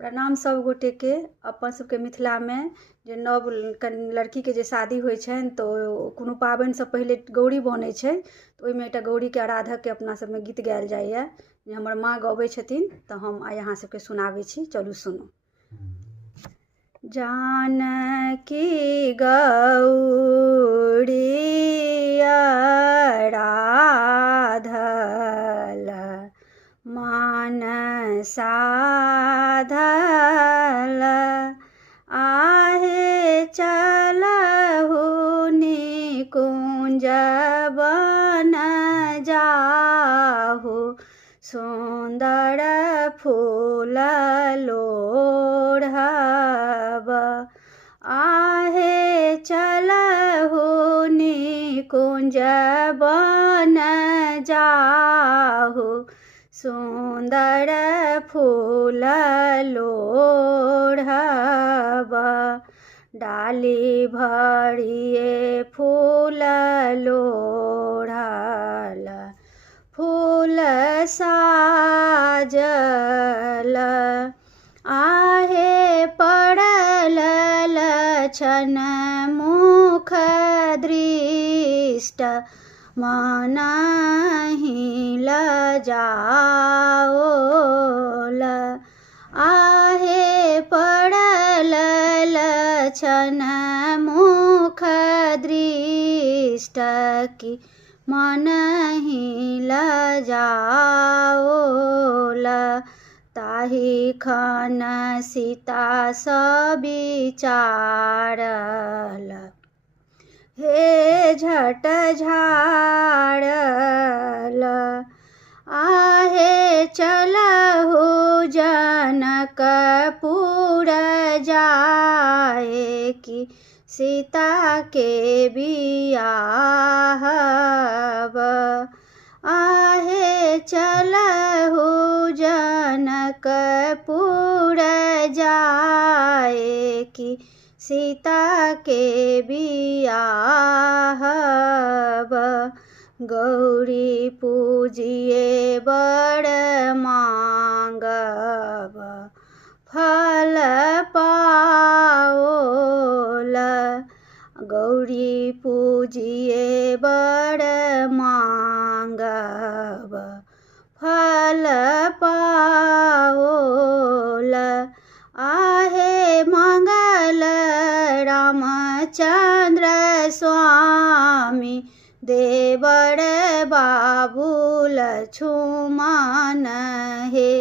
प्रणाम सब गोटे के। अपन सबके मिथिला में जे नव लड़की के जे शादी होइ छनि तो कोनो पाबनि से पहले गौरी बनै छै, तो ओहिमे एकटा गौरी के आराधक के अपना सब में गीत गायल जाइए जे हमर माँ गबै छथिन, तो हम आइ अहाँ सबके सुनाबै छी, चलू सुनू। जानकी गौरी आराधल मानसा धल, आहे चलहु निकुंज बन जाहु, सुंदर फूल लोढ़ब। आहे चलहु निकुंज बन जाहु, सुंदर फूल लोढ़ब। डाली भरिए फूल लोढ़ल, फूल साजल, आहे पड़ल लछन मुख दृष्ट, मनहि लजाओल। आहे पड़ल लछन मुख दृष्ट, की मनहि लजाओल। ताहि खन सीता सविचारल, हे झट झाड़ल। आहे चलहु जनकपुर जाए, की सीता के बियाहब। आहे चलहु जनकपुर जाए, की सीता के बियाहब। गौरी पूजिए बड़ मांगब, फल पाओल। गौरी पूजिए बड़ मांगब, फल पाओल। आहे मंगल रामचंद्र स्वामी, देवर बाबू लक्ष्मण हे।